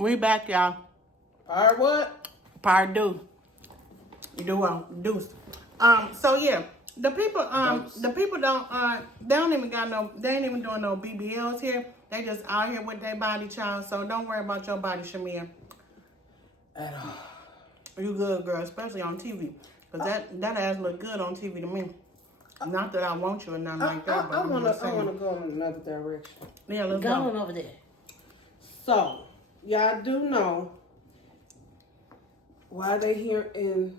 We back, y'all. Part what? Part two. Deuce. So yeah, the people they don't even got no, they ain't even doing no BBLs here. They just out here with their body, child. So don't worry about your body, Shamia. At all. You good, girl, especially on TV. Cause that ass look good on TV to me. Not that I want you or nothing like that, but I wanna go in another direction. Yeah, let's Go go. on over there. So, y'all do know why they here in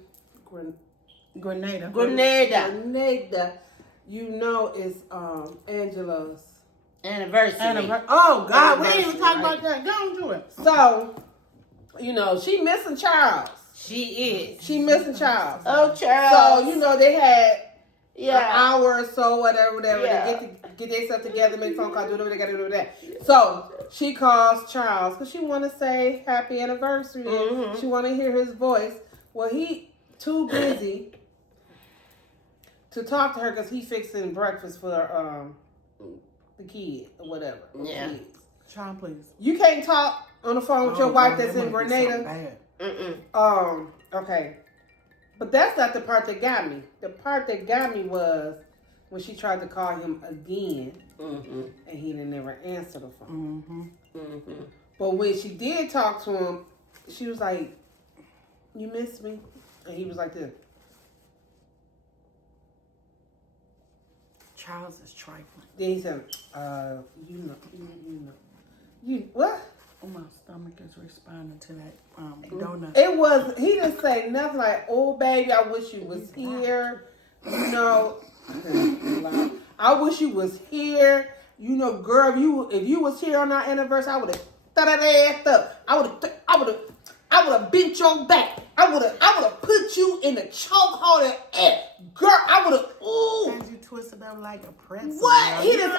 Grenada. You know it's Angela's Anniversary. Oh God, we ain't even Anniversary, talking right? about that. Go on to it. So, you know, she missing Charles. She is. She missing Charles. Oh, Charles. So, you know, they had Yeah. an hour or so, whatever. Yeah. They get themselves together, make phone calls, do whatever they got to do with that. So she calls Charles because she want to say happy anniversary. And she want to hear his voice. Well, he too busy to talk to her because he fixing breakfast for the kid or whatever. Yeah. Kids. Child, please. You can't talk on the phone with your wife that's in Grenada. Okay. But that's not the part that got me. The part that got me was when she tried to call him again, and he didn't ever answer the phone. But when she did talk to him, she was like, "You miss me?" And he was like this. Charles is trifling. Then he said, you what? Oh, my stomach is responding to that donut. It was, he didn't say nothing like, "Oh, baby, I wish you was here." You know, I wish you was here. You know, girl, if you was here on our anniversary, I would have thought that ass up. I would have bent your back. I would have put you in the chokehold and girl, I would have, ooh. Had you twisted up like a pretzel. What? He didn't,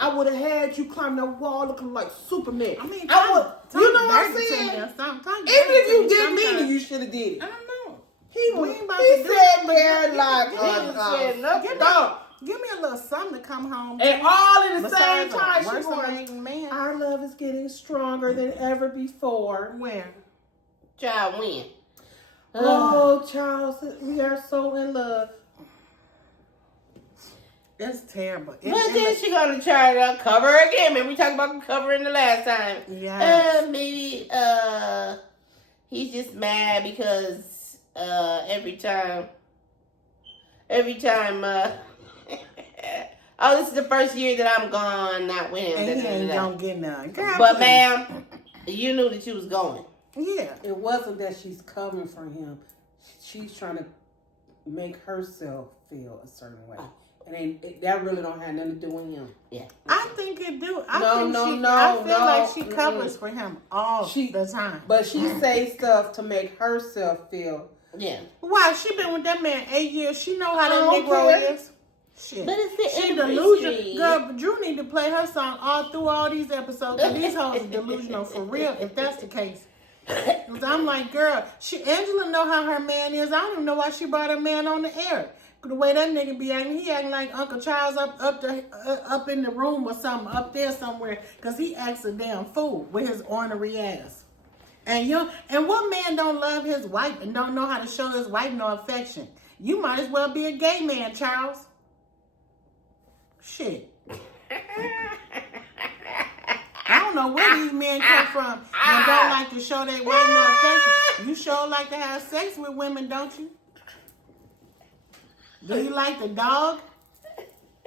I would have had you climb the wall looking like Superman. I mean, you know what I'm saying? Even if you didn't mean it, you should have did it. I don't know. He said there like, give me a little something to come home. and all in the same time, Worse she than going, making man. "Our love is getting stronger than ever before." Where? Child, win. Oh, Charles, we are so in love. It's terrible. But then she gonna try to cover again. Remember we talked about covering the last time. Yeah. Maybe he's just mad because every time oh, this is the first year that I'm gone, not with him. And he ain't gonna get none. Girl, but please. ma'am, you knew that you was going. Yeah. It wasn't that she's covering for him. She's trying to make herself feel a certain way. And that really don't have nothing to do with him. Yeah. I think it do. I feel like she covers for him all the time. But she say stuff to make herself feel. Yeah. Why? She been with that man 8 years. She know how that Negro is. Shit. But it's the she delusional. Girl, but Drew need to play her song all through all these episodes. And these hoes are delusional for real, if that's the case. Cause I'm like, girl, Angela know how her man is. I don't even know why she brought her man on the air. The way that nigga be acting, he acting like Uncle Charles up in the room or something, up there somewhere. Cause he acts a damn fool with his ornery ass. And what man don't love his wife and don't know how to show his wife no affection? You might as well be a gay man, Charles. Shit. I don't know where these men come from and don't like to show their wife no affection. You sure like to have sex with women, don't you? Do you like the dog?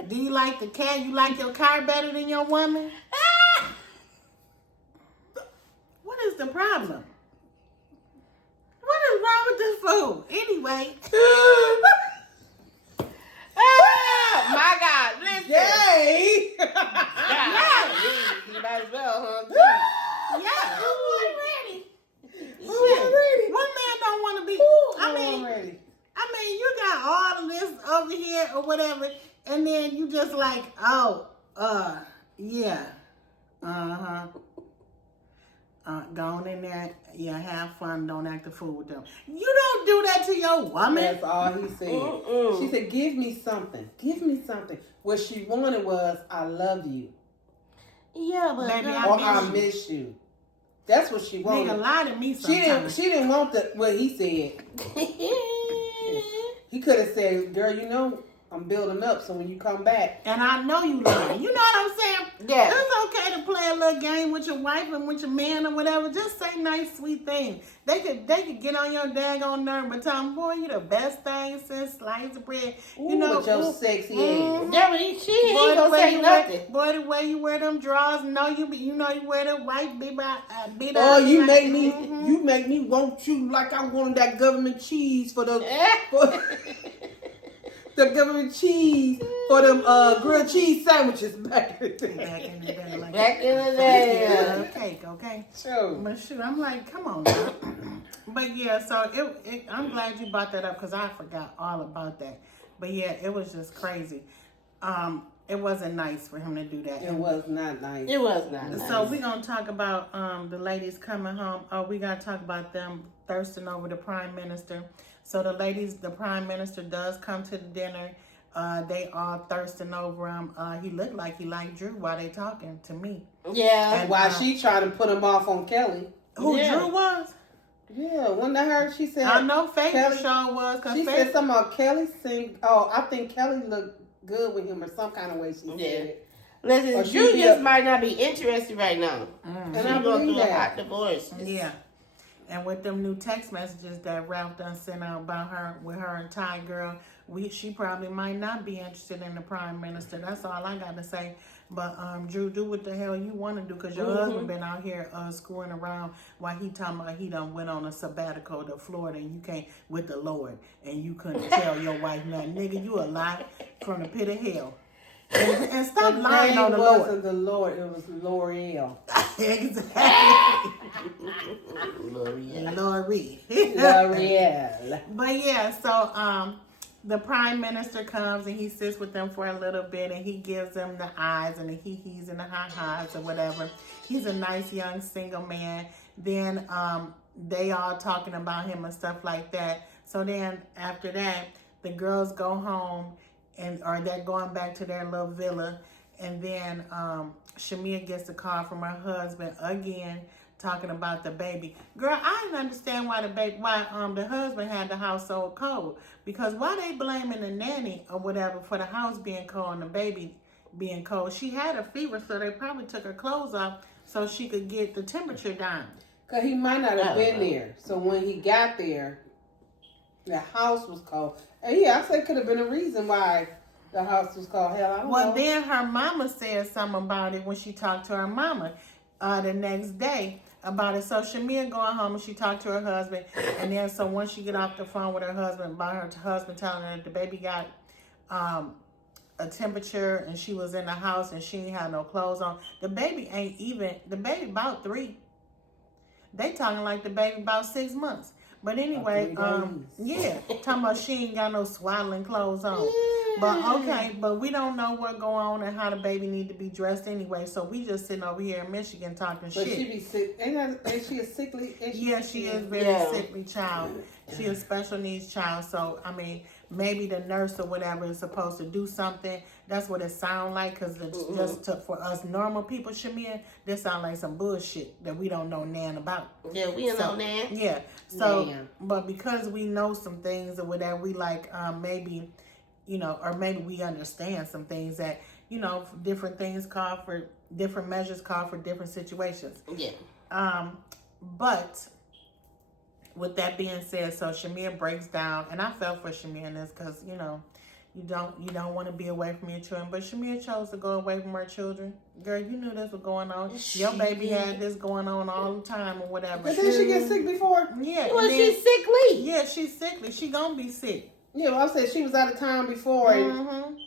Do you like the cat? You like your car better than your woman? What is the problem? What is wrong with this fool? Anyway. My God, listen. Yay! You might as well, huh? Yeah. I'm ready. One man don't want to be. I mean, you got all of this over here or whatever, and then you just like, yeah, go on in there, yeah, have fun, don't act a fool with them. You don't do that to your woman. That's all he said. She said, "Give me something. Give me something." What she wanted was, "I love you." Yeah, but Baby, I miss you. That's what she wanted. Nigga lie to me sometimes. She didn't want what he said. He could have said, "Girl, you know I'm building up, so when you come back." And I know you lying. You know what I'm saying? Yeah. It's okay to play a little game with your wife and with your man or whatever. Just say nice, sweet things. They could get on your daggone nerve, but tell them, boy, you the best thing since sliced bread. You know, with your sexy ass. Yeah, but she ain't gonna say nothing. Boy, the way you wear them drawers, you know you wear them white beat Oh, you make me want you like I wanted that government cheese for the the government cheese for them grilled cheese sandwiches back in the day. Back in the day. Cake, okay? Sure. But shoot, I'm like, come on now. But yeah, so I'm glad you brought that up because I forgot all about that. But yeah, it was just crazy. It wasn't nice for him to do that. It was not nice. It was not nice. So we're going to talk about the ladies coming home. Oh, we got to talk about them thirsting over the prime minister. So the prime minister does come to the dinner. They all thirsting over him. He looked like he liked Drew while they talking to me. Yeah. And while she trying to put him off on Kelly. Who Drew was? Yeah, when I heard she said. I know Faith Kelly, sure was. Cause she Faith, said something about Kelly sing. Oh, I think Kelly looked good with him or some kind of way she said. Listen, Drew just might not be interested right now. And She's I going believe through a that. hot divorce. Yeah. And with them new text messages that Ralph done sent out about her with her and Ty girl, she probably might not be interested in the prime minister. That's all I got to say. But Drew, do what the hell you want to do because your husband been out here screwing around while he talking about he done went on a sabbatical to Florida and you can't with the Lord and you couldn't tell your wife nothing. Nigga, you a lie from the pit of hell. And stop lying on the Lord. It wasn't the Lord, it was L'Oreal. Exactly. L'Oreal. But yeah, so the prime minister comes and he sits with them for a little bit and he gives them the eyes and the hee-hees and the ha-has or whatever. He's a nice young single man. Then they all talking about him and stuff like that. So then after that, the girls go home or they're going back to their little villa. And then Shamia gets a call from her husband again, talking about the baby. Girl, I didn't understand why the husband had the house so cold. Because why they blaming the nanny or whatever for the house being cold and the baby being cold? She had a fever, so they probably took her clothes off so she could get the temperature down. Because he might not have been there. So when he got there, the house was cold. And yeah, I said it could have been a reason why the house was cold. Hell, I don't know. Well, then her mama said something about it when she talked to her mama the next day about it. So Shamia going home and she talked to her husband. And then so once she get off the phone with her husband, about her husband telling her that the baby got a temperature and she was in the house and she ain't had no clothes on. The baby about 3. They talking like the baby about 6 months. But anyway, yeah, talking about she ain't got no swaddling clothes on. But okay, but we don't know what going on and how the baby need to be dressed anyway. So we just sitting over here in Michigan talking shit. But she be sick. Ain't she a sickly? Yeah, she is very sickly child. She is a special needs child. So, I mean, maybe the nurse or whatever is supposed to do something. That's what it sound like because it's just for us normal people, Shamia, this sound like some bullshit that we don't know nan about. Yeah, we don't know nan. Yeah. So, but because we know some things or whatever, we like maybe, you know, or maybe we understand some things that, you know, different things call for, different measures call for different situations. Yeah. But with that being said, so Shamia breaks down, and I felt for Shamia in this because, you know, you don't want to be away from your children. But Shamia chose to go away from her children. Girl, you knew this was going on. Your baby had this going on all the time or whatever. But did she get sick before? Yeah. Well, she's sickly. Yeah, she's sickly. She gonna be sick. Yeah, well, I said she was out of town before and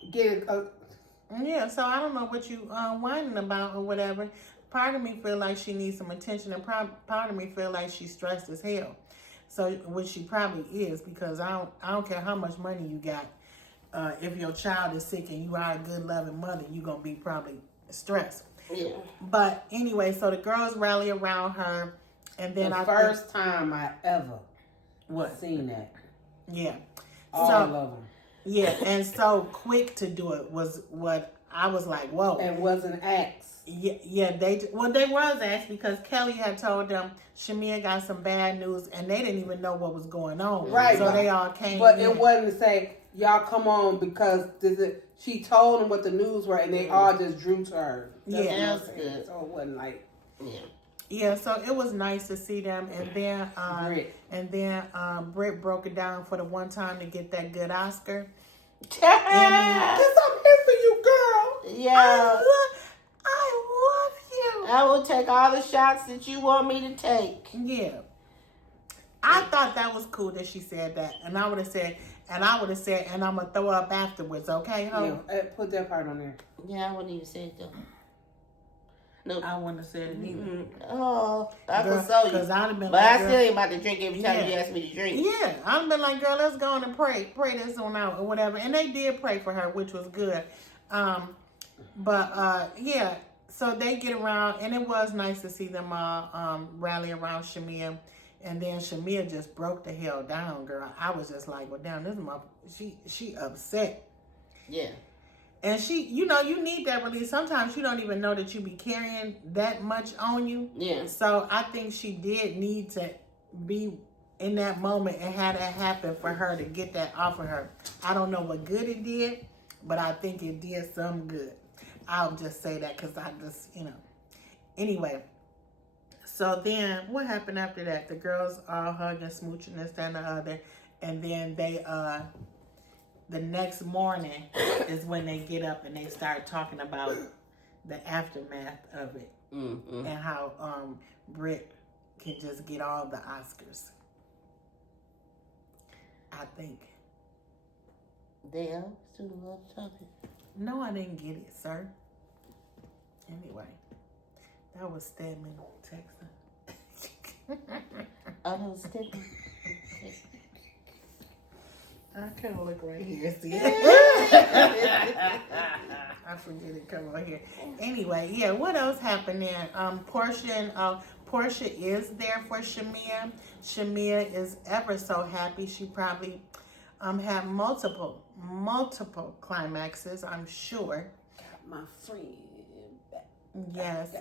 Yeah, so I don't know what you whining about or whatever. Part of me feel like she needs some attention, and part of me feel like she's stressed as hell. So, which she probably is, because I don't care how much money you got. If your child is sick and you are a good loving mother, you're gonna be probably stressed. Yeah. But anyway, so the girls rally around her, and then first time I ever seen that. Yeah. All of them. Yeah, and so quick to do it was what I was like, whoa. And wasn't asked. Yeah, they was asked because Kelly had told them Shamia got some bad news and they didn't even know what was going on. Right. So they all came But in. it wasn't to say, y'all come on because she told them what the news were and they all just drew to her. That's good. So it wasn't like, Yeah, so it was nice to see them, and then Britt broke it down for the one time to get that good Oscar. Cause I'm here for you, girl. Yeah. I love you. I will take all the shots that you want me to take. Yeah. I thought that was cool that she said that. And I would have said, and I'm going to throw up afterwards, okay, ho? Yeah, put that part on there. Yeah, I wouldn't even say it, though. No, I wouldn't have said it either. Mm-hmm. Oh, I console you. Because I'd have been but like, I still ain't about to drink every time you ask me to drink. Yeah, I'd have been like, girl, let's go on and pray this one out or whatever. And they did pray for her, which was good. Yeah, so they get around, and it was nice to see them all rally around Shamia. And then Shamia just broke the hell down, girl. I was just like, well, damn, this mother, she upset. Yeah. And you need that release. Sometimes you don't even know that you be carrying that much on you. Yeah. So I think she did need to be in that moment and have that happen for her to get that off of her. I don't know what good it did, but I think it did some good. I'll just say that because I just, Anyway, so then what happened after that? The girls all hugging, smooching, this, that, and the other. And then they, the next morning is when they get up and they start talking about the aftermath of it. Mm-hmm. And how Britt can just get all the Oscars. I think. They are still talking. No, I didn't get it, sir. Anyway, that was Stedman texting. Oh, Stedman. I can't look right here. See? I forget it. Come on here. Anyway, yeah. What else happened there? Portia is there for Shamia. Shamia is ever so happy. She probably had multiple climaxes, I'm sure. Got my friend back. Yes,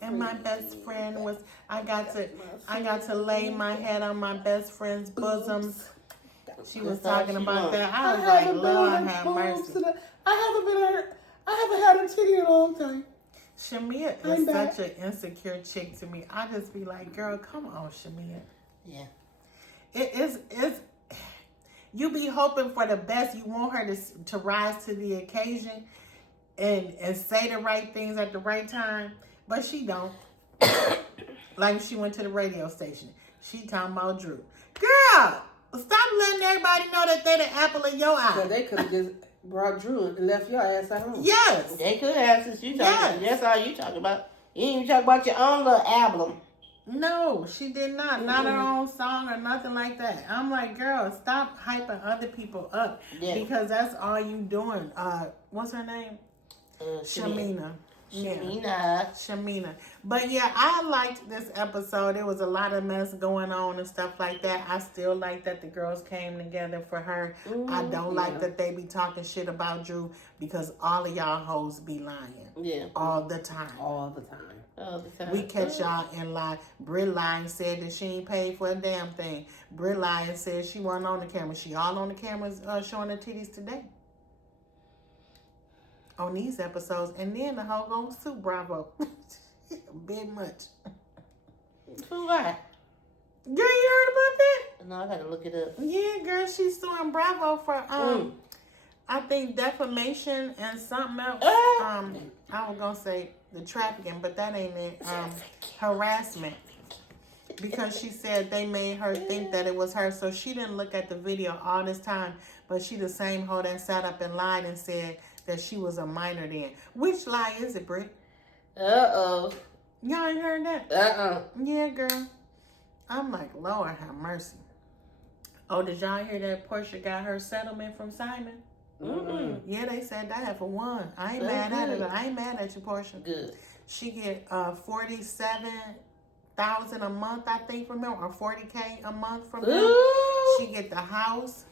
and my best friend was. I got to lay my head on my best friend's bosoms. She was talking about that. I was like, Lord have mercy. I haven't had a titty in a long time. Shamia is such an insecure chick to me. I just be like, girl, come on, Shamia. Yeah. It's you be hoping for the best. You want her to rise to the occasion and say the right things at the right time, but she don't. Like she went to the radio station. She talking about Drew. Girl, stop letting everybody know that they the apple of your eye. So they could have just brought Drew and left your ass at home. Yes. They could have since you talking. That's all you talking about. You didn't even talk about your own little album. No, she did not. Mm-hmm. Not her own song or nothing like that. I'm like, girl, stop hyping other people up. Yeah. Because that's all you doing. What's her name? Shamina. Shamina. But yeah, I liked this episode. There was a lot of mess going on and stuff like that. I still like that the girls came together for her. I don't like that they be talking shit about Drew because all of y'all hoes be lying. Yeah. All the time. All the time. We catch y'all in lie. Britt lying said that she ain't paid for a damn thing. Britt lying said she wasn't on the camera. She all on the cameras showing her titties today. On these episodes, and then the whole gonna sue Bravo. Big much. For what? Girl, you heard about that? No, I gotta look it up. Yeah, girl, she's suing Bravo for I think defamation and something else. I was gonna say the trafficking, but that ain't it. Harassment. Because she said they made her think that it was her, so she didn't look at the video all this time. But she the same hoe that sat up and lied and said that she was a minor then. Which lie is it, Britt? Uh-oh. Y'all ain't heard that? Yeah, girl. I'm like, Lord have mercy. Oh, did y'all hear that Portia got her settlement from Simon? Mm-hmm. Yeah, they said that for one. I ain't mad at it. I ain't mad at you, Portia. Good. She get $47,000 a month, I think, from him, or $40K a month from him. She get the house.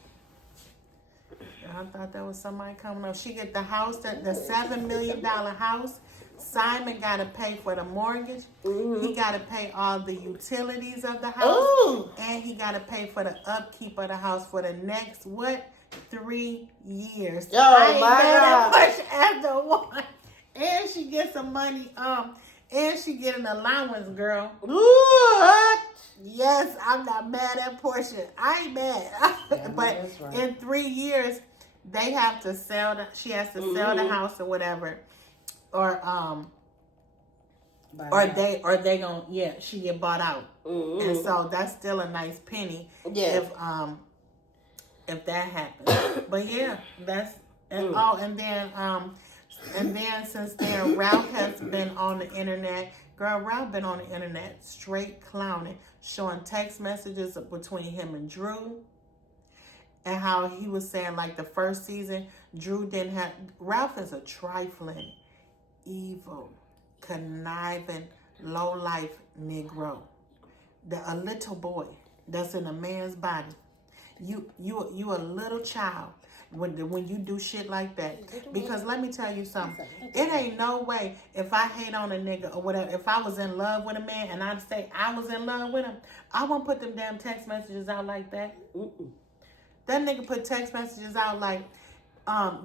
I thought that was somebody coming up. She get the house, the $7 million house, Simon got to pay for the mortgage. Mm-hmm. He got to pay all the utilities of the house. Ooh. And he got to pay for the upkeep of the house for the next, 3 years. Oh, my God. Push after one. And she gets some money. And she get an allowance, girl. What? Yes, I'm not mad at Portia. I ain't mad. Yeah, but that's right. in 3 years, they have to sell she has to sell the house or whatever. Or they gonna she get bought out. Mm-hmm. And so that's still a nice penny if that happens. But yeah, that's and then since then Ralph has been on the internet. Girl, Ralph been on the internet straight clowning, showing text messages between him and Drew. And how he was saying like the first season, Ralph is a trifling, evil, conniving, low-life Negro. A little boy that's in a man's body. You a little child when you do shit like that. Because let me tell you something. It ain't no way if I hate on a nigga or whatever, if I was in love with a man and I'd say I was in love with him, I won't put them damn text messages out like that. That nigga put text messages out like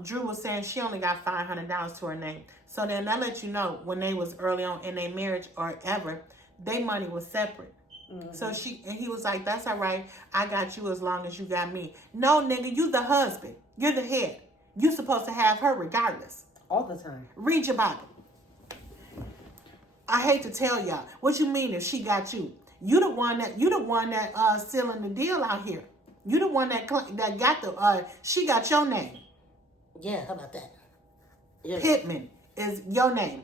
Drew was saying she only got $500 to her name. So then that let you know when they was early on in their marriage or ever, their money was separate. Mm-hmm. So he was like, that's all right. I got you as long as you got me. No, nigga, you the husband. You're the head. You supposed to have her regardless. All the time. Read your Bible. I hate to tell y'all. What you mean if she got you? You the one that sealing the deal out here. You the one that got she got your name. Yeah, how about that? Yeah. Pittman is your name.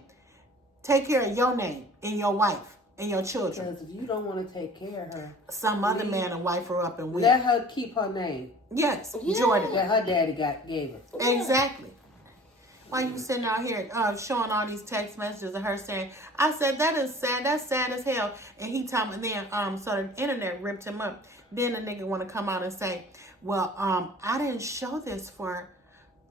Take care of your name and your wife and your children. Because if you don't want to take care of her, some other man and wife her up and weird. Let her keep her name. Yes, yeah. Jordan. That her daddy gave her. Exactly. Why you sitting out here showing all these text messages of her saying, I said, that is sad. That's sad as hell. And he told me then, so the internet ripped him up. Then the nigga want to come out and say, well, I didn't show this for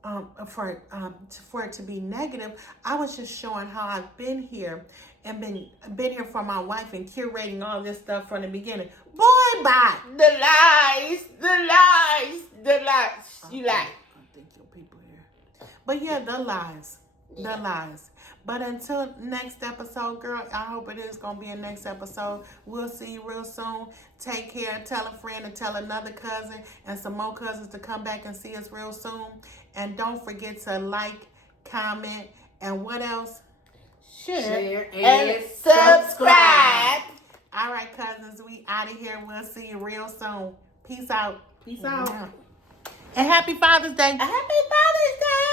it to be negative. I was just showing how I've been here and been here for my wife and curating all this stuff from the beginning. Boy, bye. The lies. You lie. I think your people here. But yeah, the lies. But until next episode, girl, I hope it is going to be a next episode. We'll see you real soon. Take care. Tell a friend and tell another cousin and some more cousins to come back and see us real soon. And don't forget to like, comment, and what else? Share and subscribe. All right, cousins, we out of here. We'll see you real soon. Peace out. Peace out. And happy Father's Day. Happy Father's Day.